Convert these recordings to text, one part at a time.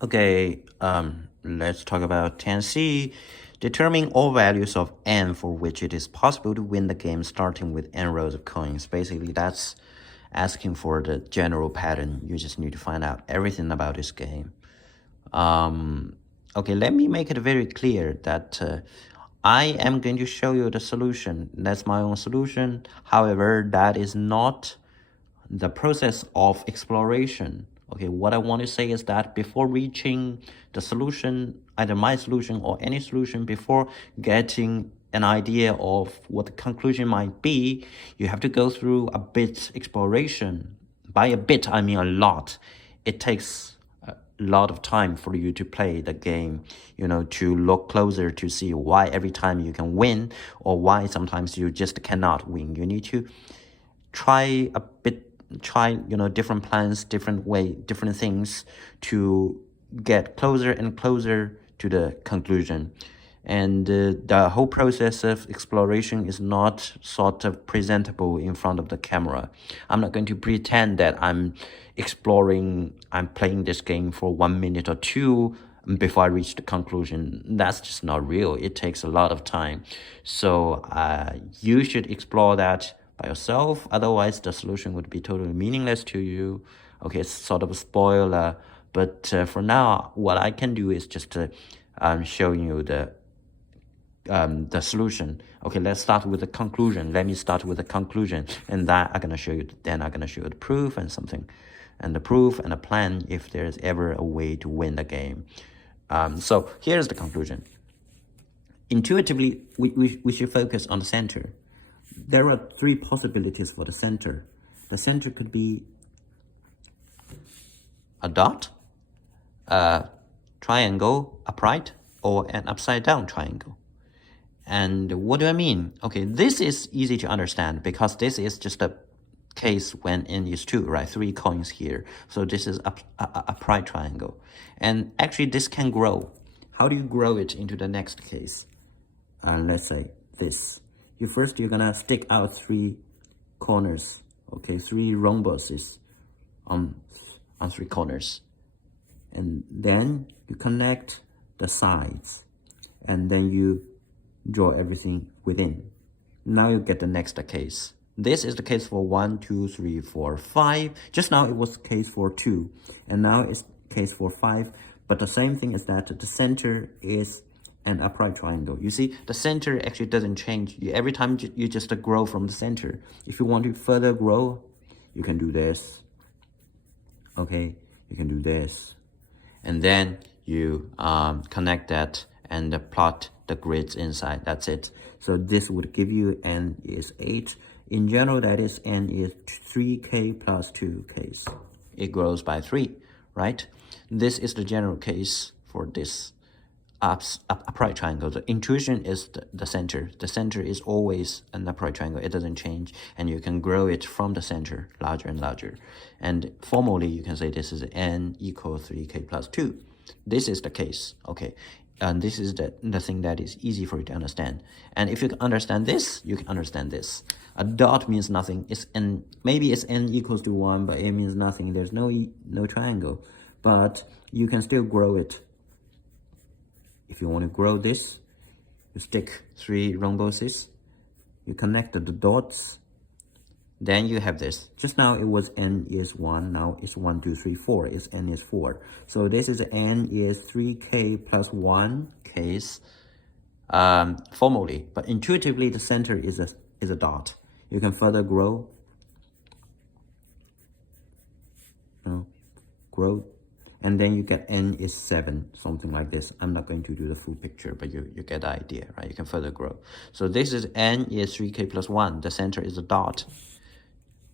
Okay, let's talk about 10C. Determine all values of n for which it is possible to win the game starting with n rows of coins. Basically, that's asking for the general pattern. You just need to find out everything about this game. Okay, let me make it very clear that I am going to show you the solution. That's my own solution. However, that is not the process of exploration. Okay, what I want to say is that before reaching the solution, either my solution or any solution, before getting an idea of what the conclusion might be, you have to go through a bit exploration. By a bit, I mean a lot. It takes a lot of time for you to play the game, to look closer to see why every time you can win or why sometimes you just cannot win. You need to try a bit, different plans, different way, different things to get closer and closer to the conclusion. And the whole process of exploration is not sort of presentable in front of the camera. I'm not going to pretend that I'm playing this game for 1 minute or two before I reach the conclusion. That's just not real. It takes a lot of time. So you should explore that by yourself. Otherwise, the solution would be totally meaningless to you. Okay, it's sort of a spoiler. But for now, what I can do is just show you the solution. Okay, let's start with the conclusion. Let me start with the conclusion, and that I'm gonna show you. Then I'm gonna show you the proof and something, and the proof and the plan if there is ever a way to win the game. So here's the conclusion. Intuitively, we should focus on the center. There are three possibilities for the center. The center could be a dot, a triangle upright, or an upside down triangle. And what do I mean? Okay, this is easy to understand because this is just a case when n is 2, right? 3 coins here. So this is a upright triangle. And actually this can grow. How do you grow it into the next case? Let's say this. You're gonna stick out 3 corners. Okay, 3 rhombuses on 3 corners. And then you connect the sides. And then you draw everything within. Now you get the next case. This is the case for 1, 2, 3, 4, 5. Just now it was case for 2. And now it's case for 5. But the same thing is that the center is an upright triangle. You see, the center actually doesn't change. Every time you just grow from the center. If you want to further grow, you can do this. Okay, you can do this. And then you connect that and plot the grids inside. That's it. So this would give you n is 8. In general, that is n is 3k plus 2k's. It grows by 3, right? This is the general case for this upright triangle. The intuition is the center. The center is always an upright triangle. It doesn't change, and you can grow it from the center larger and larger. And formally, you can say this is n equals 3k plus 2. This is the case, okay? And this is the thing that is easy for you to understand. And if you can understand this, you can understand this. A dot means nothing. It's n. Maybe it's n equals to 1, but it means nothing. There's no triangle. But you can still grow it. If you want to grow this, you stick 3 rhombuses. You connect the dots. Then you have this. Just now it was n is 1. Now it's 1, 2, 3, 4. It's n is 4. So this is n is 3k plus 1 case formally. But intuitively, the center is a dot. You can further grow. Grow. And then you get n is 7, something like this. I'm not going to do the full picture, but you get the idea, right? You can further grow. So this is n is 3k plus 1. The center is a dot.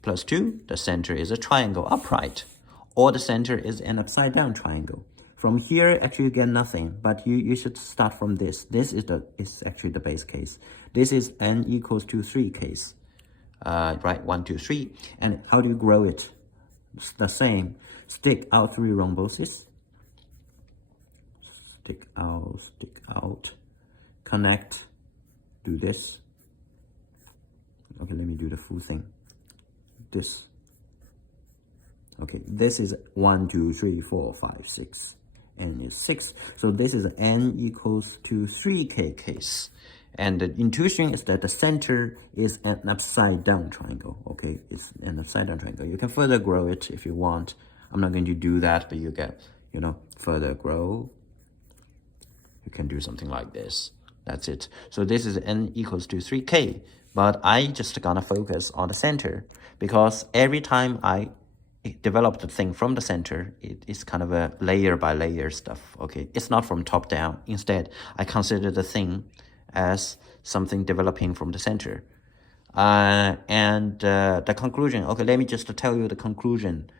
Plus 2, the center is a triangle upright, or the center is an upside down triangle. From here, actually you get nothing, but you should start from this. This is actually the base case. This is n equals to 3 case, right? 1, 2, 3. And how do you grow it? It's the same. Stick out 3 rhombuses. Stick out. Connect. Do this. Okay, let me do the full thing. This. Okay, this is 1, 2, 3, 4, 5, 6. n is 6. So this is n equals to 3k case. And the intuition is that the center is an upside down triangle. Okay, it's an upside down triangle. You can further grow it if you want. I'm not going to do that, but you get, further grow. You can do something like this. That's it. So this is n equals to 3k. But I just gonna focus on the center because every time I develop the thing from the center, it is kind of a layer by layer stuff. Okay, it's not from top down. Instead, I consider the thing as something developing from the center. And the conclusion, okay, let me just tell you the conclusion.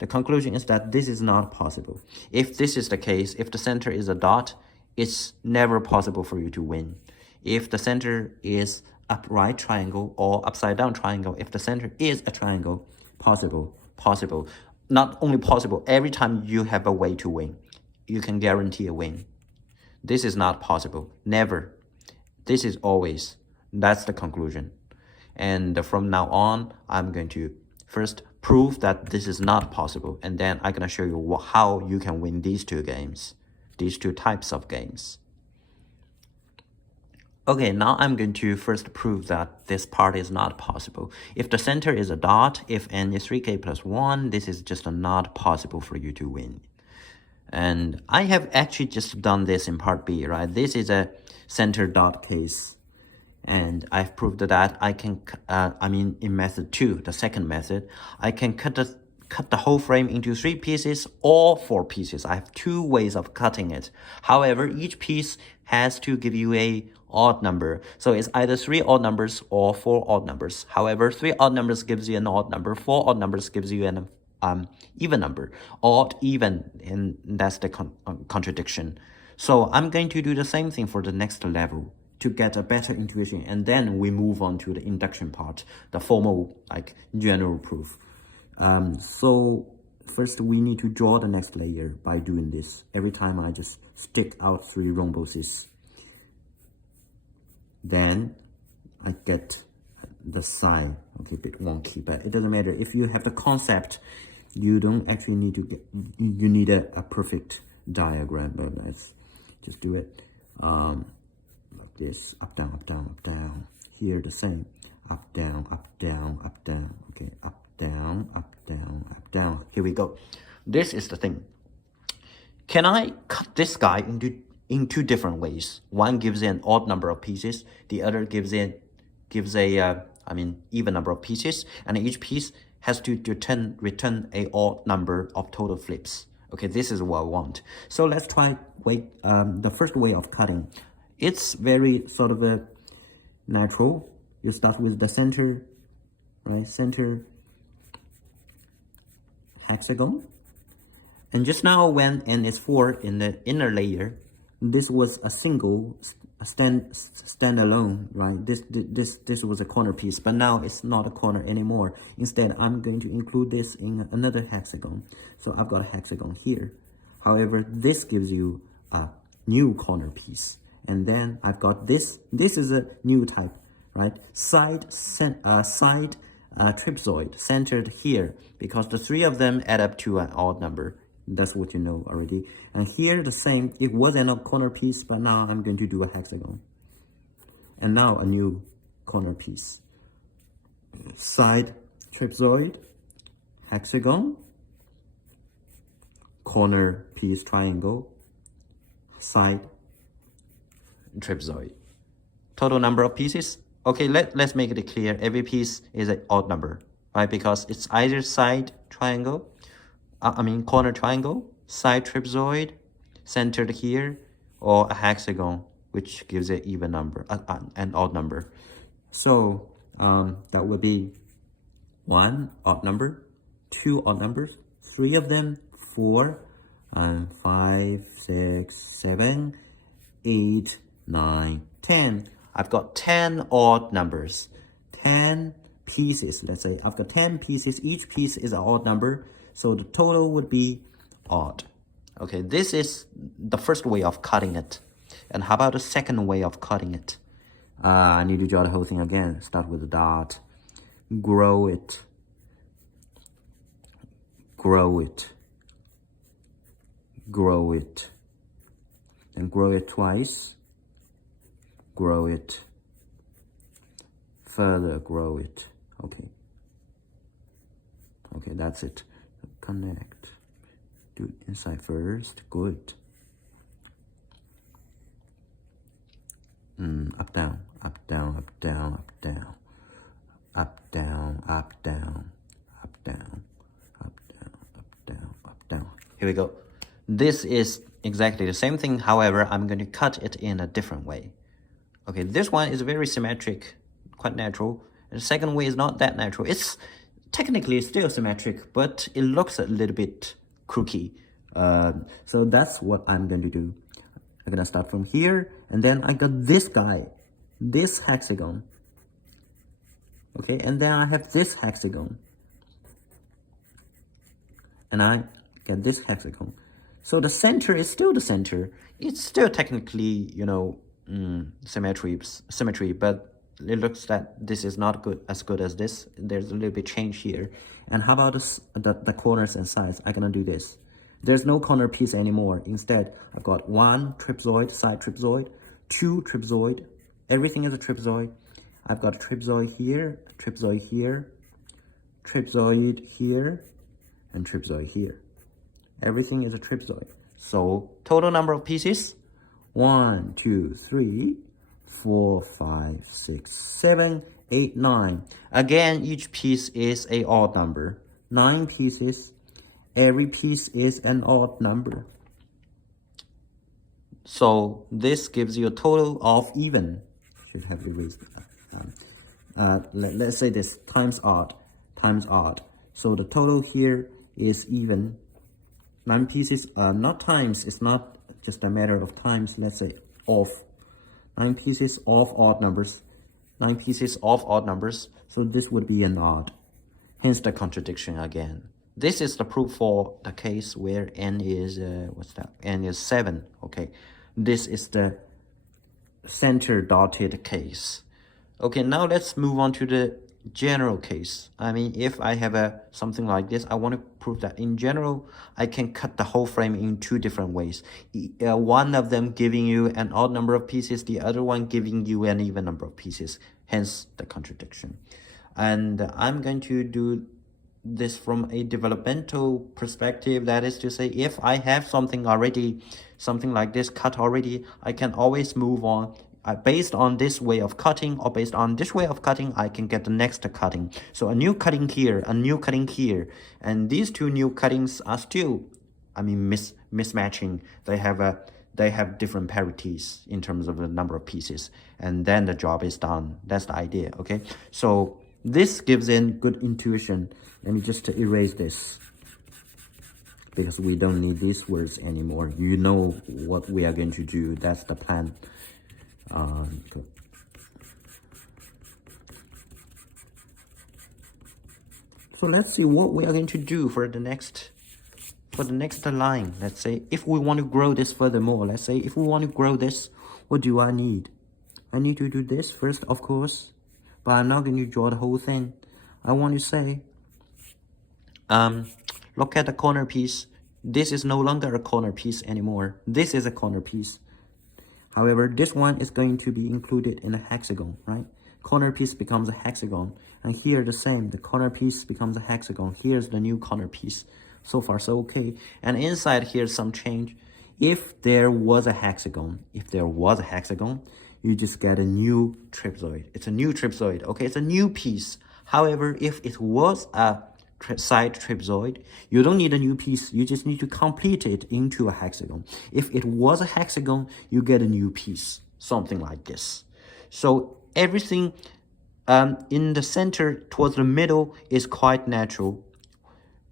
The conclusion is that this is not possible. If this is the case, if the center is a dot, it's never possible for you to win. If the center is upright triangle or upside down triangle, if the center is a triangle, possible. Not only possible, every time you have a way to win, you can guarantee a win. This is not possible, never. This is always. That's the conclusion. And from now on, I'm going to first prove that this is not possible. And then I'm going to show you how you can win these two games, these two types of games. Okay, now I'm going to first prove that this part is not possible. If the center is a dot, if n is 3k plus 1, this is just not possible for you to win. And I have actually just done this in part B, right? This is a center dot case. And I've proved that I can, in method 2, the second method, I can cut the whole frame into 3 pieces or 4 pieces. I have 2 ways of cutting it. However, each piece has to give you a odd number. So it's either 3 odd numbers or 4 odd numbers. However, 3 odd numbers gives you an odd number, 4 odd numbers gives you an even number. Odd, even, and that's the contradiction. So I'm going to do the same thing for the next level to get a better intuition, and then we move on to the induction part, the formal, general proof. So first we need to draw the next layer by doing this. Every time I just stick out 3 rhomboses. Then I get the side. Okay, a bit wonky, but it doesn't matter. If you have the concept, you don't actually need to you need a perfect diagram, but let's just do it like this, up, down, up, down, up, down. Here the same, up, down, up, down, up, down. Okay, up, down, up, down, up, down. Here we go. This is the thing. Can I cut this guy in 2 different ways? One gives an odd number of pieces. The other gives a even number of pieces, and each piece has to return a odd number of total flips. Okay, this is what I want. So let's try the first way of cutting. It's very sort of a natural. You start with the center, right? Center hexagon. And just now when n is 4 in the inner layer, this was a single standalone, right? This was a corner piece, but now it's not a corner anymore. Instead, I'm going to include this in another hexagon. So I've got a hexagon here. However, this gives you a new corner piece. And then I've got this. This is a new type, right? Side trapezoid centered here, because the 3 of them add up to an odd number. That's what you know already. And here the same. It was an odd corner piece, but now I'm going to do a hexagon. And now a new corner piece. Side trapezoid, hexagon, corner piece triangle, side trapezoid. Total number of pieces. Okay, let's make it clear. Every piece is an odd number, right? Because it's either side triangle, corner triangle, side trapezoid, centered here, or a hexagon, which gives an even number, an odd number. So that would be 1 odd number, 2 odd numbers, 3 of them, 4, 5, 6, 7, 8, 9, 10. I've got 10 odd numbers, 10 pieces. Let's say I've got 10 pieces. Each piece is an odd number. So the total would be odd. Okay, this is the first way of cutting it. And how about the second way of cutting it? I need to draw the whole thing again. Start with a dot. Grow it. Grow it. grow it, and grow it twice, grow it, further grow it. Okay, that's it. Connect, do it inside first. Good. Up down, up down, up down, up down, up down, up down, up down, up down, up down, up down. Here we go. This is exactly the same thing. However, I'm going to cut it in a different way. Okay, this one is very symmetric, quite natural. And the second way is not that natural. It's technically still symmetric, but it looks a little bit crooked. So that's what I'm going to do. I'm gonna start from here, and then I got this guy, this hexagon. Okay, and then I have this hexagon, and I get this hexagon. So the center is still the center. It's still technically, you know, symmetry, but it looks that this is not as good as this. There's a little bit change here. And how about the corners and sides? I'm gonna do this. There's no corner piece anymore. Instead, I've got one trapezoid, side trapezoid, two trapezoid. Everything is a trapezoid. I've got a trapezoid here, trapezoid here, trapezoid here, and trapezoid here. Everything is a trapezoid. So total number of pieces: 1, 2, 3, 4, 5, 6, 7, 8, 9. Again, each piece is an odd number. 9 pieces. Every piece is an odd number. So this gives you a total of even. Should have erased that. Let's say this times odd. So the total here is even. 9 pieces, not times. It's not just a matter of times. Let's say of. 9 pieces of odd numbers. 9 pieces of odd numbers. So this would be an odd. Hence the contradiction again. This is the proof for the case where n is, n is 7, okay? This is the center dotted case. Okay, now let's move on to the general case. I mean, if I have something like this, I want to prove that in general, I can cut the whole frame in 2 different ways. One of them giving you an odd number of pieces, the other one giving you an even number of pieces, hence the contradiction. And I'm going to do this from a developmental perspective. That is to say, if I have something like this cut already, I can always move on. Based on this way of cutting, or based on this way of cutting, I can get the next cutting. So a new cutting here, a new cutting here, and these 2 new cuttings are still, I mean, mismatching. They have different parities in terms of the number of pieces, and then the job is done. That's the idea. Okay, so this gives in good intuition. Let me just erase this, because we don't need these words anymore. You know what we are going to do. That's the plan. So let's see what we are going to do for the next line. Let's say if we want to grow this furthermore. Let's say if we want to grow this, what do I need? I need to do this first, of course, but I'm not going to draw the whole thing. I want to say, look at the corner piece. This is no longer a corner piece anymore. This is a corner piece. However, this one is going to be included in a hexagon, right? Corner piece becomes a hexagon. And here the same, the corner piece becomes a hexagon. Here's the new corner piece. So far, so okay. And inside here's some change. If there was a hexagon, you just get a new trapezoid. It's a new trapezoid, okay? It's a new piece. However, if it was a side trapezoid, you don't need a new piece. You just need to complete it into a hexagon. If it was a hexagon, you get a new piece, something like this. So everything in the center towards the middle is quite natural.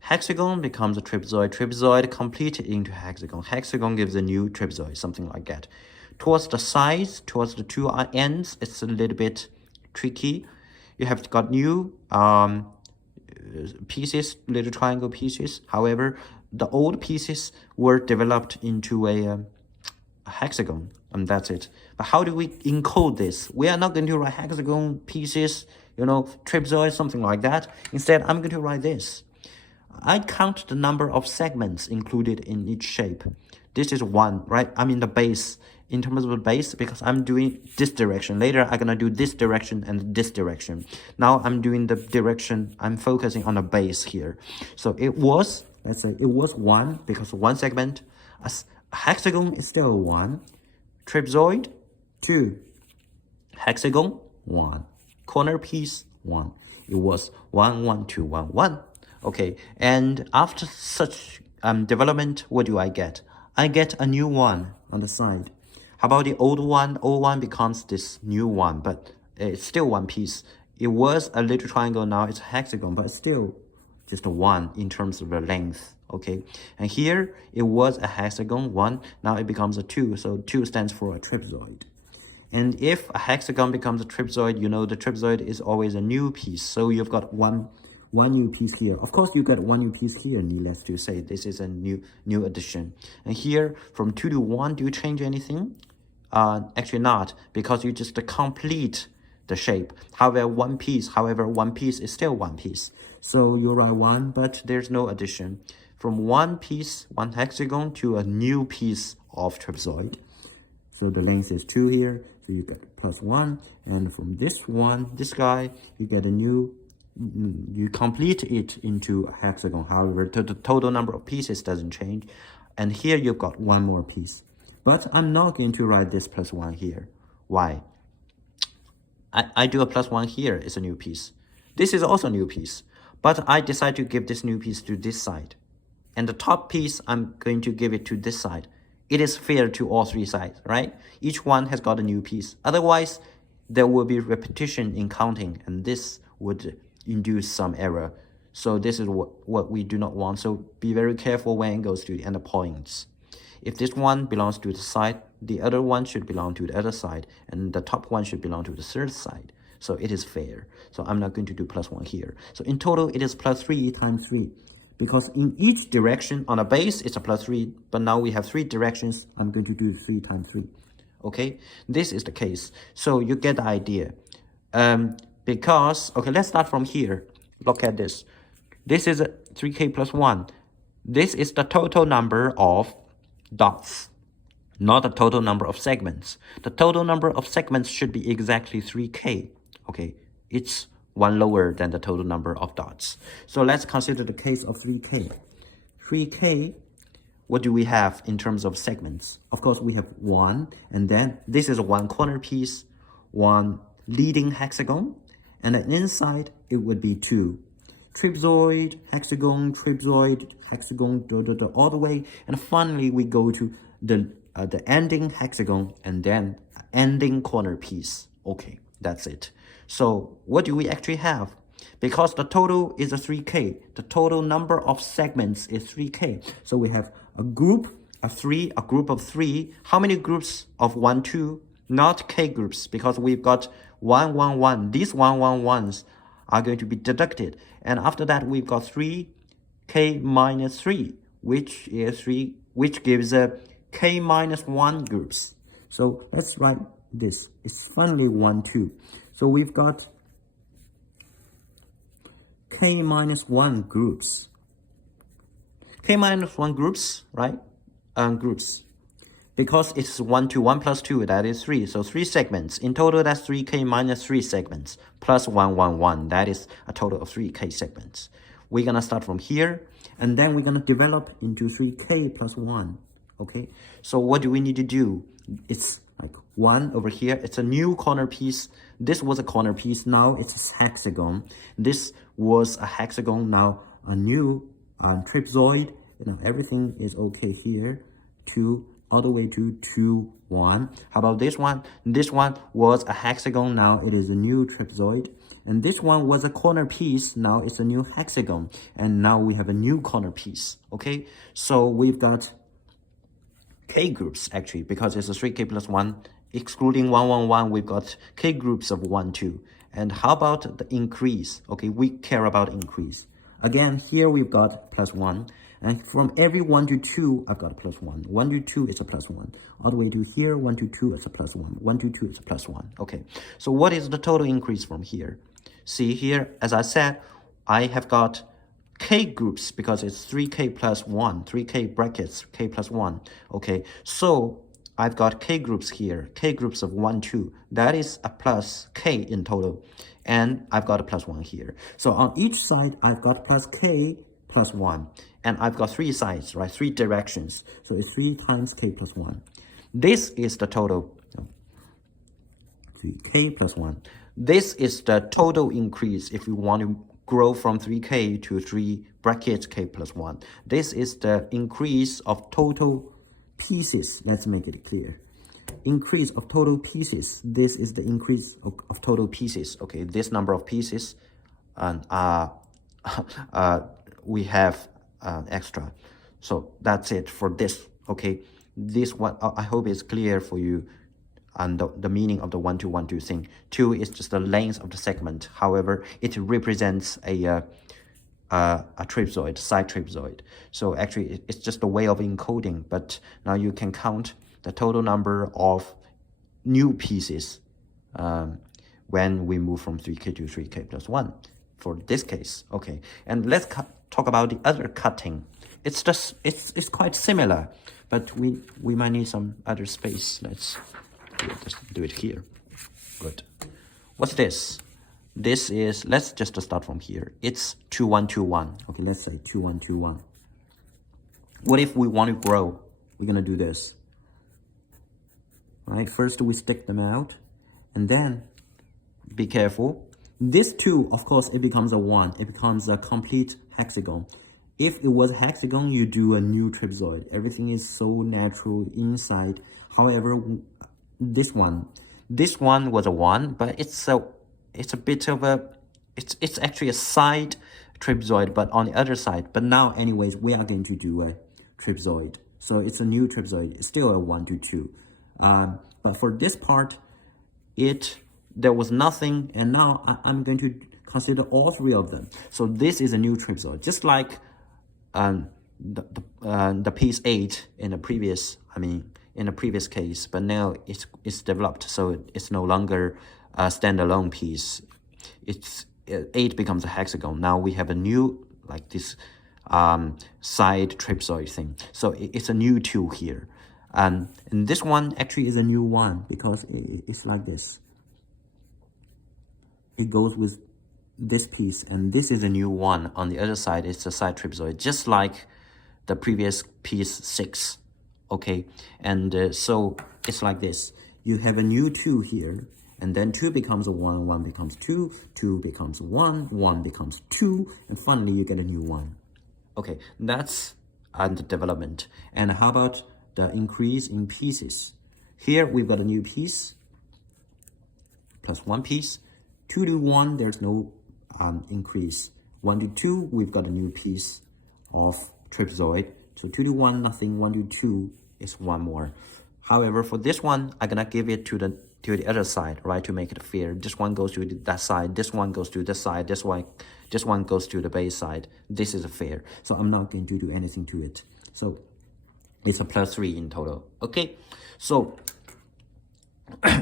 Hexagon becomes a trapezoid. Trapezoid completed into hexagon. Hexagon gives a new trapezoid, something like that. Towards the sides, towards the 2 ends, it's a little bit tricky. You have got new pieces, little triangle pieces. However, the old pieces were developed into a hexagon, and that's it. But how do we encode this? We are not going to write hexagon pieces, you know, trapezoid, something like that. Instead, I'm going to write this. I count the number of segments included in each shape. This is 1, right? I mean the base, in terms of the base, because I'm doing this direction. Later, I'm gonna do this direction and this direction. Now I'm doing the direction, I'm focusing on the base here. So it was, let's say it was 1, because 1 segment. A hexagon is still 1. Trapezoid, 2. Hexagon, 1. Corner piece, 1. It was 1, 1, 2, 1, 1. Okay, and after such development, what do I get? I get a new one on the side. How about the old one? Old one becomes this new one, but it's still one piece. It was a little triangle, now it's a hexagon, but still just a 1 in terms of the length. Okay, and here it was a hexagon 1, now it becomes a 2, so 2 stands for a trapezoid. And if a hexagon becomes a trapezoid, you know the trapezoid is always a new piece, so you've got one new piece here. Of course, you got one new piece here, needless to say. This is a new addition. And here, from 2 to 1, do you change anything? Actually not, because you just complete the shape. However, one piece is still one piece. So you write 1, but there's no addition. From one piece, one hexagon, to a new piece of trapezoid. So the length is 2 here, so you get +1. And from this one, this guy, you get a new, you complete it into a hexagon. However, the total number of pieces doesn't change. And here you've got one more piece. But I'm not going to write this +1 here. Why? I do a +1 here, it's a new piece. This is also a new piece. But I decide to give this new piece to this side. And the top piece, I'm going to give it to this side. It is fair to all 3 sides, right? Each one has got a new piece. Otherwise, there will be repetition in counting, and this would induce some error. So this is what we do not want. So be very careful when it goes to the end points. If this one belongs to the side, the other one should belong to the other side, and the top one should belong to the third side. So it is fair. So I'm not going to do +1 here. So in total, it is +3 times 3. Because in each direction, on a base, it's a +3. But now we have 3 directions. I'm going to do 3 times 3. Okay, this is the case. So you get the idea. Because, okay, let's start from here. Look at this. This is a 3k plus 1. This is the total number of dots, not the total number of segments. The total number of segments should be exactly 3k. Okay, it's 1 lower than the total number of dots. So let's consider the case of 3k. 3k, what do we have in terms of segments? Of course, we have 1, and then this is 1 corner piece, 1 leading hexagon, and then inside it would be 2. Trapezoid, hexagon, all the way, and finally we go to the ending hexagon and then ending corner piece. Okay, that's it. So what do we actually have? Because the total is a 3k, the total number of segments is 3k. So we have a group of 3. How many groups of 1, 2? Not k groups, because we've got 1, 1, 1. These 1, 1, 1s are going to be deducted. And after that, we've got 3k minus 3, which gives a k minus 1 groups. So let's write this. It's finally 1, 2. So we've got k minus 1 groups. K minus 1 groups, right? Groups. Because it's 1 to 1 plus 2, that is 3. So 3 segments. In total, that's 3k minus 3 segments. Plus 1, 1, 1. That is a total of 3k segments. We're going to start from here. And then we're going to develop into 3k plus 1. Okay? So what do we need to do? It's like 1 over here. It's a new corner piece. This was a corner piece. Now it's a hexagon. This was a hexagon. Now a new trapezoid. You know, everything is okay here. 2 all the way to 2, 1. How about this one? This one was a hexagon. Now it is a new trapezoid. And this one was a corner piece. Now it's a new hexagon. And now we have a new corner piece. Okay? So we've got k groups, actually, because it's a 3k plus 1. Excluding 1, 1, 1, we've got k groups of 1, 2. And how about the increase? Okay, we care about increase. Again, here we've got plus 1. And from every 1 to 2, I've got a plus 1. 1 to 2 is a plus 1. All the way to here, 1 to 2 is a plus 1. 1 to 2 is a plus 1. Okay, so what is the total increase from here? See here, as I said, I have got k groups because it's 3k plus 1, 3k brackets, k plus 1. Okay, so I've got k groups here, k groups of 1, 2. That is a plus k in total. And I've got a plus 1 here. So on each side, I've got plus k plus 1. And I've got 3 sides, right? 3 directions. So it's 3 times k plus 1. This is the total. 3k plus 1. This is the total increase if we want to grow from 3k to 3 brackets k plus 1. This is the increase of total pieces. Let's make it clear. Increase of total pieces. This is the increase of total pieces. Okay, this number of pieces and we have extra. So that's it for this. Okay, this one I hope is clear for you. And the meaning of the 1, 2, 1, 2 thing. 2 is just the length of the segment. However, it represents a trapezoid, side trapezoid. So actually, it's just a way of encoding. But now you can count the total number of new pieces when we move from 3k to 3k plus 1 for this case. Okay, and let's talk about the other cutting. It's just it's quite similar, but we might need some other space. Let's do it here. Good. What's this? This is, let's just start from here. It's 2, 1, 2, 1. Okay, let's say 2, 1, 2, 1. What if we want to grow? We're gonna do this. All right, first we stick them out, and then be careful. This 2, of course, it becomes a 1. It becomes a complete hexagon. If it was a hexagon, you do a new trapezoid. Everything is so natural inside. However, this one was a 1, but it's a bit of a it's actually a side trapezoid, but on the other side. But now, anyways, we are going to do a trapezoid. So it's a new trapezoid. It's still a 1 to 2. But for this part, there was nothing, and now I'm going to consider all 3 of them. So this is a new trapezoid, just like the piece 8 in the previous, in the previous case, but now it's developed, so it's no longer a standalone piece. 8 becomes a hexagon. Now we have a new, like this side trapezoid thing. So it's a new 2 here. And this one actually is a new 1 because it's like this. It goes with this piece, and this is a new 1. On the other side, it's a side trapezoid, just like the previous piece 6. Okay, and so it's like this. You have a new 2 here, and then 2 becomes a 1, 1 becomes 2, 2 becomes 1, 1 becomes 2, and finally you get a new 1. Okay, that's the development. And how about the increase in pieces? Here we've got a new piece, plus 1 piece. 2 to 1, there's no increase. 1 to 2, we've got a new piece of trapezoid. So 2 to 1, nothing. 1 to 2 is 1 more. However, for this one, I'm gonna give it to the other side, right, to make it fair. This one goes to that side. This one goes to this side. This one goes to the base side. This is fair. So I'm not going to do anything to it. So it's a plus 3 in total. Okay, so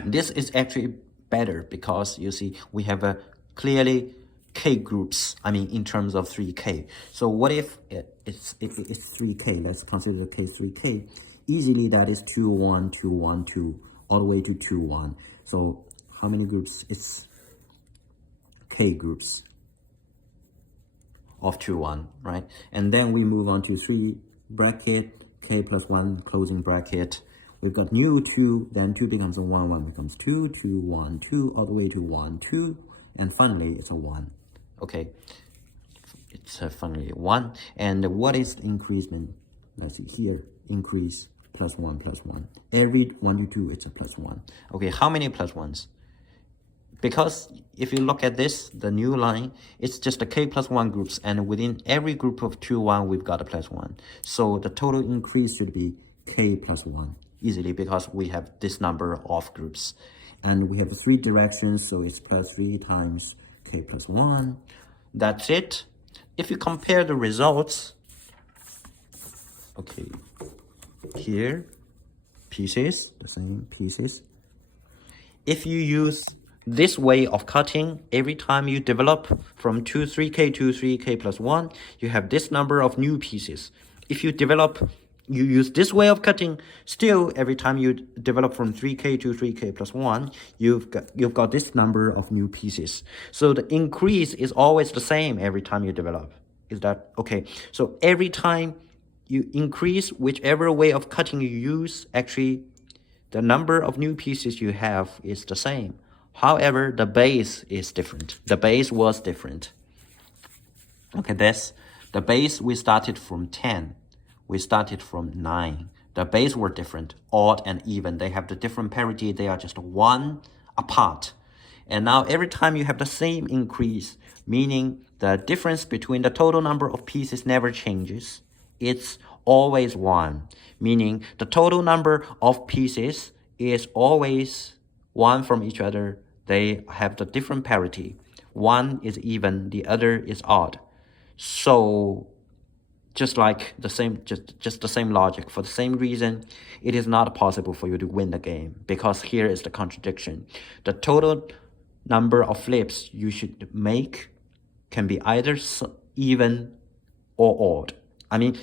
this is actually better because you see we have a clearly k groups, in terms of 3k. So what if it's 3k? Let's consider the case 3k. Easily that is 2, 1, 2, 1, 2, all the way to 2, 1. So how many groups? It's k groups of 2, 1, right? And then we move on to 3 bracket, k plus 1 closing bracket. We've got new 2, then 2 becomes a 1, 1 becomes 2, 2, 1, 2, all the way to 1, 2, and finally it's a 1. Okay, it's finally 1. And what is the increasement? Let's see here, increase plus 1 plus 1. Every 1 to 2, it's a plus 1. Okay, how many plus 1s? Because if you look at this, the new line, it's just a k plus 1 groups, and within every group of 2, 1, we've got a plus 1. So the total increase should be k plus 1, easily, because we have this number of groups. And we have 3 directions, so it's plus 3 times k plus 1. That's it. If you compare the results, okay, here, pieces, the same pieces. If you use this way of cutting, every time you develop from 3k to 3k plus 1, you have this number of new pieces. If you use this way of cutting, still every time you develop from 3k to 3k plus 1, you've got this number of new pieces. So the increase is always the same every time you develop. Is that okay? So every time you increase whichever way of cutting you use, actually the number of new pieces you have is the same. However, the base is different. The base was different. Okay, the base, we started from 10. We started from 9. The base were different, odd and even. They have the different parity. They are just 1 apart. And now every time you have the same increase, meaning the difference between the total number of pieces never changes. It's always 1, meaning the total number of pieces is always 1 from each other. They have the different parity. One is even, the other is odd. So just like the same, just the same logic. For the same reason, it is not possible for you to win the game, because here is the contradiction. The total number of flips you should make can be either even or odd. I mean,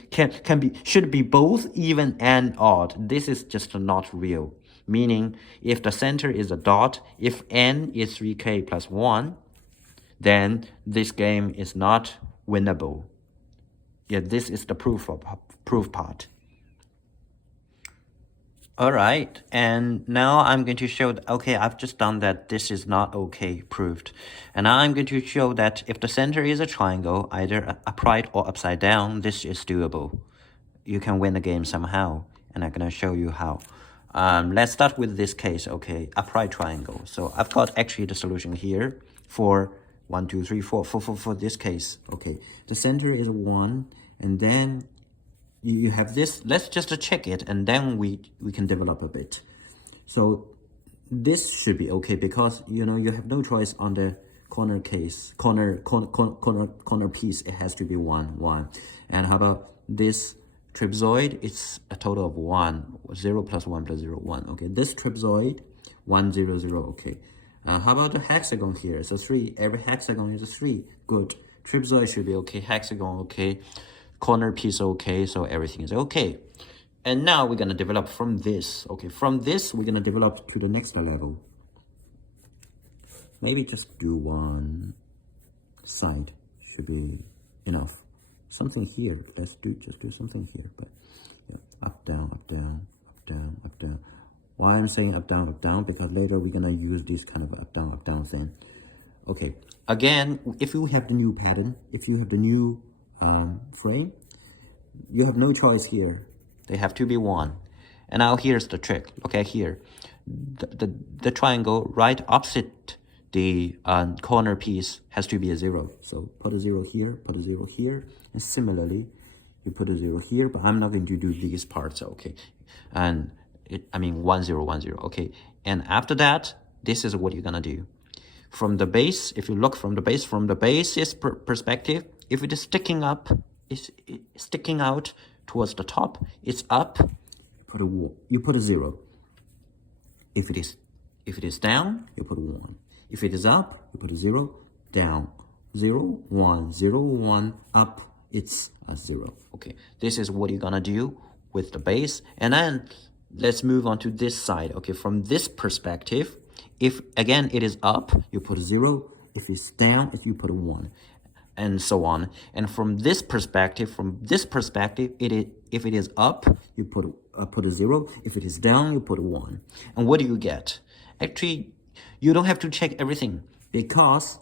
should be both even and odd. This is just not real. Meaning, if the center is a dot, if n is 3k plus 1, then this game is not winnable. Yeah, this is the proof part. All right, and now I'm going to show, okay, I've just done that. This is not okay, proved. And now I'm going to show that if the center is a triangle, either upright or upside down, this is doable. You can win the game somehow, and I'm going to show you how. Let's start with this case, okay, upright triangle. So I've got actually the solution here for 1, 2, 3, 4, for this case, okay. The center is 1, and then you have this. Let's just check it, and then we can develop a bit. So this should be okay, because you have no choice on the corner piece. It has to be 1. And how about this trapezoid? It's a total of 1. 0 plus 1 plus 0, 1. Okay, this trapezoid 1, 0, 0. Okay. How about the hexagon here? It's a 3. Every hexagon is a 3. Good. Trapezoid should be okay. Hexagon okay. Corner piece okay. So everything is okay. And now we're gonna develop from this. Okay, from this we're gonna develop to the next level. Maybe just do one side should be enough. Something here. Let's just do something here. But yeah, up, down, up, down, up, down, up, down. Why I'm saying up, down? Because later we're gonna use this kind of up, down thing. Okay. Again, if you have the new pattern, if you have the new frame, you have no choice here. They have to be 1. And now here's the trick. Look at here. The triangle right opposite the corner piece has to be a 0. So put a 0 here, put a 0 here, and similarly, you put a 0 here. But I'm not going to do these parts. Okay, and 1, 0, 1, 0. Okay, and after that, this is what you're gonna do. From the base, if you look from the base's perspective, if it is sticking up, is sticking out towards the top, it's up. You put a 0. If it is down, you put a 1. If it is up, you put a 0. Down, 0, 1, 0, 1. Up, it's a 0. Okay, this is what you're gonna do with the base. And then let's move on to this side. Okay, from this perspective, if again it is up, you put a 0. If it's down, if you put a 1, and so on. And from this perspective, if it is up, you put a 0. If it is down, you put a 1. And what do you get? Actually, you don't have to check everything, because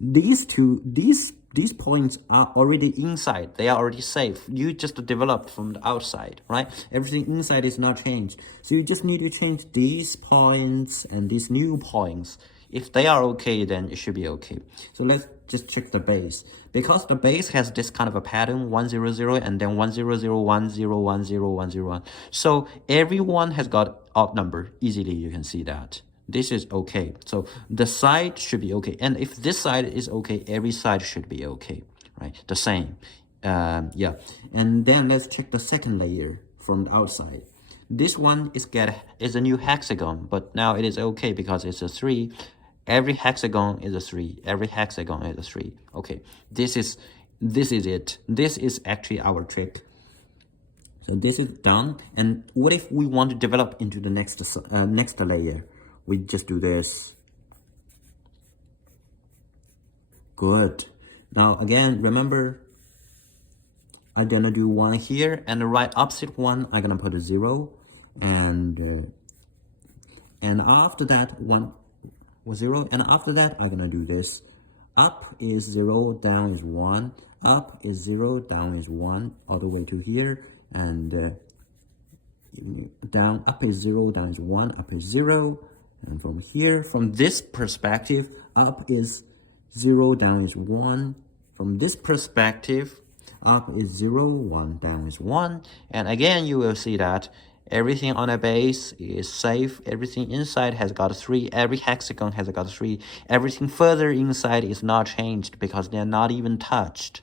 these points are already inside. They are already safe. You just developed from the outside, right? Everything inside is not changed. So you just need to change these points and these new points. If they are okay, then it should be okay. So let's just check the base. Because the base has this kind of a pattern, 1, 0, 0, and then 1, 0, 0, 1, 0, 1, 0, 1, 0, 1. So everyone has got odd number. Easily you can see that. This is okay. So the side should be okay. And if this side is okay, every side should be okay, right? The same. Yeah. And then let's check the second layer from the outside. This one is a new hexagon, but now it is okay because it's a 3. Every hexagon is a 3. Every hexagon is a 3. Okay, this is it. This is actually our trick. So this is done. And what if we want to develop into the next layer? We just do this. Good. Now again, remember, I'm gonna do 1 here, and the right opposite one, I'm gonna put a 0, and after that, 1 was 0, and after that, I'm gonna do this. Up is 0, down is 1. Up is 0, down is 1, all the way to here, and down, up is 0, down is 1, up is 0, and from here, from this perspective, up is 0, down is 1. From this perspective, up is 0, 1, down is 1. And again, you will see that everything on a base is safe. Everything inside has got 3. Every hexagon has got 3. Everything further inside is not changed because they're not even touched.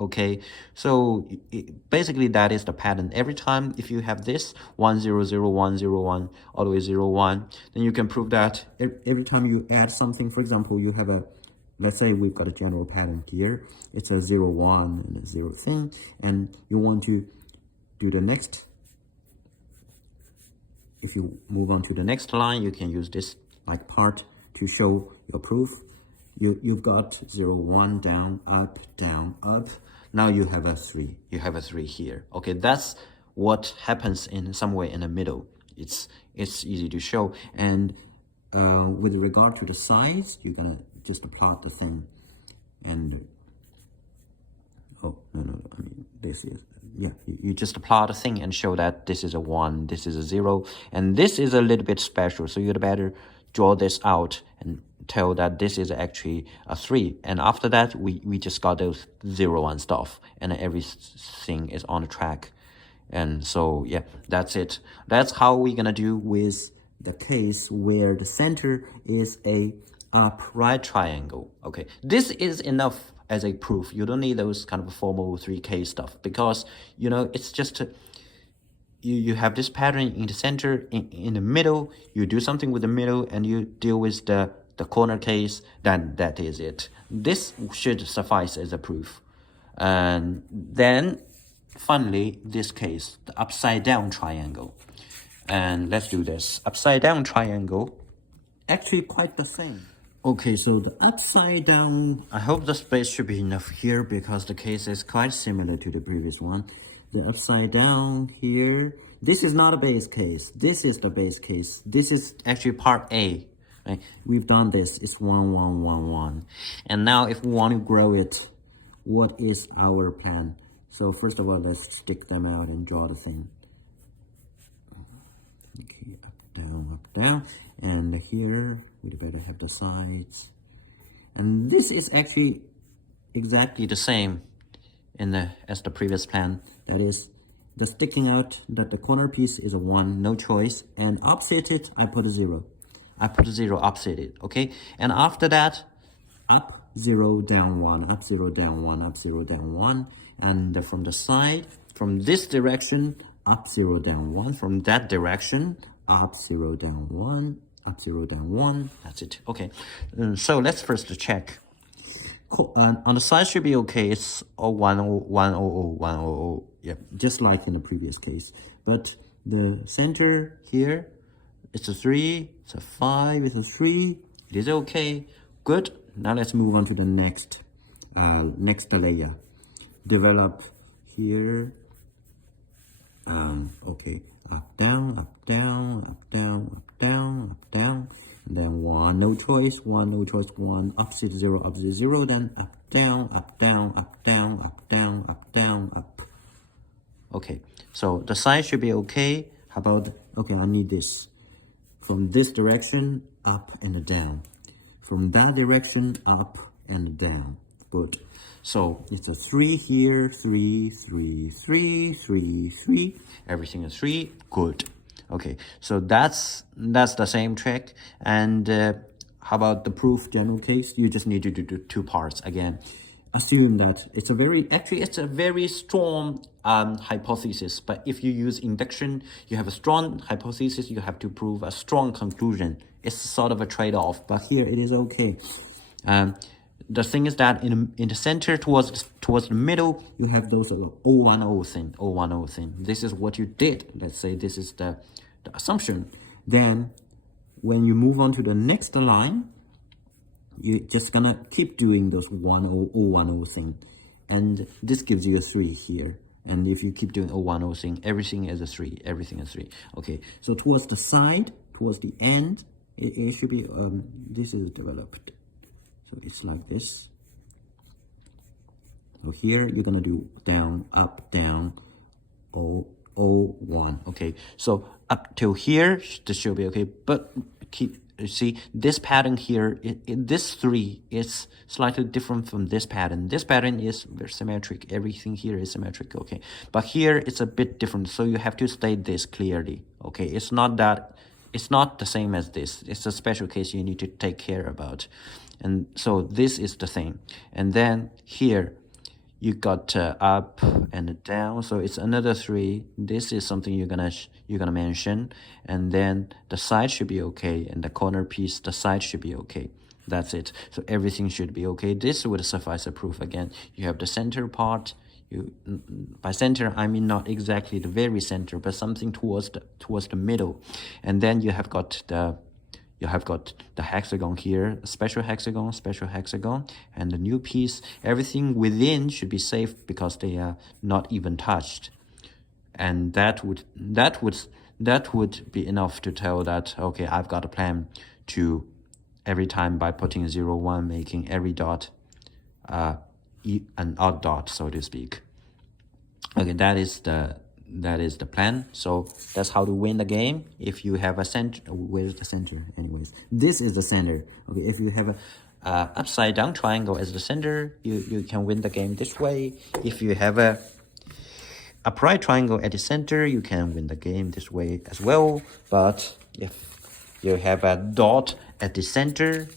Okay, so basically that is the pattern. Every time if you have this 1 0 0 1 0 1 all the way 0 1, then you can prove that every time you add something, for example, you have a, let's say we've got a general pattern here. It's a 0 1 and a 0 thing, and you want to do the next. If you move on to the next line, you can use this like part to show your proof. You've got 0 1 down, up, down, up. Now you have a 3. You have a 3 here. Okay, that's what happens in somewhere in the middle. It's easy to show. And with regard to the size, you're gonna just plot the thing. And oh no, I mean this is, yeah, you just plot a thing and show that this is a 1, this is a 0, and this is a little bit special. So you'd better draw this out and tell that this is actually a 3. And after that, we just got those 0 1 stuff, and everything is on the track. And so yeah, that's it. That's how we're gonna do with the case where the center is a upright triangle. Okay, this is enough as a proof. You don't need those kind of formal 3K stuff, because you know it's just you have this pattern in the center, in the middle, you do something with the middle, and you deal with the corner case, then that is it. This should suffice as a proof. And then finally, this case, the upside down triangle. And let's do this. Upside down triangle, actually quite the same. Okay, so the upside down, I hope the space should be enough here because the case is quite similar to the previous one. The upside down here, this is not a base case. This is the base case. This is actually part A. Right? We've done this. It's 1 1 1 1. And now if we want to grow it, what is our plan? So first of all, let's stick them out and draw the thing. Okay, up, down. And here, we'd better have the sides. And this is actually exactly the same as the previous plan. That is, the sticking out, that the corner piece is a 1, no choice. And opposite it, I put a 0. I put a 0 opposite it, okay? And after that, up 0, down 1, up 0, down 1, up 0, down 1. And from the side, from this direction, up 0, down 1. From that direction, up 0, down 1, up 0, down 1. That's it, okay. So let's first check. On the side should be okay. It's 1 0 1 0 1 0. Yeah, just like in the previous case. But the center here, it's a 3, it's a 5, it's a 3. It is okay. Good. Now let's move on to the next layer. Develop here. Okay. Up, down, up, down, up, down, up, down, up, down. And then 1, no choice, 1, no choice, 1, opposite 0, opposite 0. Then up, down, up, down, up, down, up, down, up, down, up. Okay. So the size should be okay. How about, okay, I need this. From this direction, up and down. From that direction, up and down. Good. So it's a 3 here, 3, 3, 3, 3, 3. Everything is 3. Good. Okay. So that's the same trick. And how about the proof general case? You just need to do 2 parts again. assume that it's a very strong hypothesis. But if you use induction, you have a strong hypothesis, you have to prove a strong conclusion. It's sort of a trade-off, but here it is okay. The thing is that in the center towards the middle, you have those 010 thing, 010 thing. This is what you did. Let's say this is the assumption. Then when you move on to the next line, you're just gonna keep doing those 010 thing, and this gives you a 3 here. And if you keep doing 010 thing, everything is a 3. Everything is 3. Okay. So towards the side, towards the end, it should be this is developed. So it's like this. So here you're gonna do down, up, down, 001. Okay. So up till here, this should be okay. But you see this pattern here, this 3 is slightly different from this pattern. This pattern is very symmetric. Everything here is symmetric. Okay. But here it's a bit different. So you have to state this clearly. Okay. It's not the same as this. It's a special case you need to take care about. And so this is the same. And then here you got up and down, so it's another 3. This is something you're gonna mention, and then the side should be okay, and the corner piece, the side should be okay. That's it. So everything should be okay. This would suffice a proof. Again, you have the center part. By center I mean not exactly the very center, but something towards the middle, and then you have got the hexagon here, special hexagon, and the new piece. Everything within should be safe because they are not even touched, and that would be enough to tell that okay, I've got a plan to every time by putting 0, 1, making every dot an odd dot, so to speak. Okay, that is the plan. So that's how to win the game. If you have a center, where's the center? Anyways, this is the center. Okay, if you have a upside down triangle as the center, you can win the game this way. If you have a upright triangle at the center, you can win the game this way as well. But if you have a dot at the center,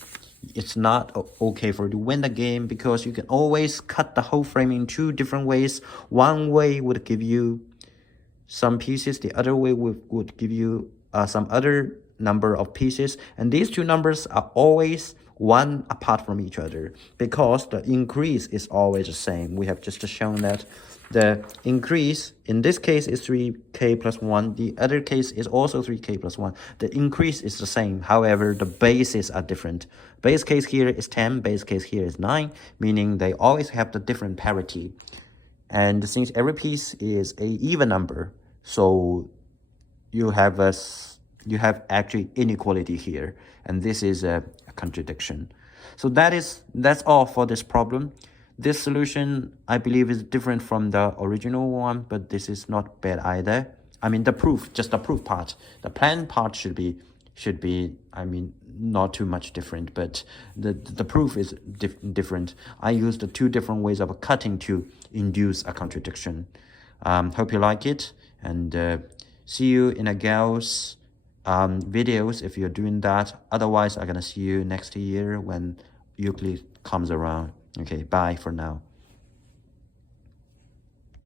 it's not okay for you to win the game, because you can always cut the whole frame in 2 different ways. One way would give you some pieces, the other way would give you some other number of pieces, and these 2 numbers are always 1 apart from each other, because the increase is always the same. We have just shown that the increase in this case is 3k plus 1, the other case is also 3k plus 1. The increase is the same, however the bases are different. Base case here is 10, base case here is 9, meaning they always have the different parity. And since every piece is a even number, so you have actually inequality here, and this is a contradiction. So that's all for this problem. This solution, I believe, is different from the original one, but this is not bad either. I mean, the proof part, the plan part should be, I mean, not too much different, but the proof is different. I used the 2 different ways of cutting to induce a contradiction. Hope you like it, and see you in a Gauss videos if you're doing that. Otherwise, I'm gonna see you next year when Euclid comes around. Okay, bye for now.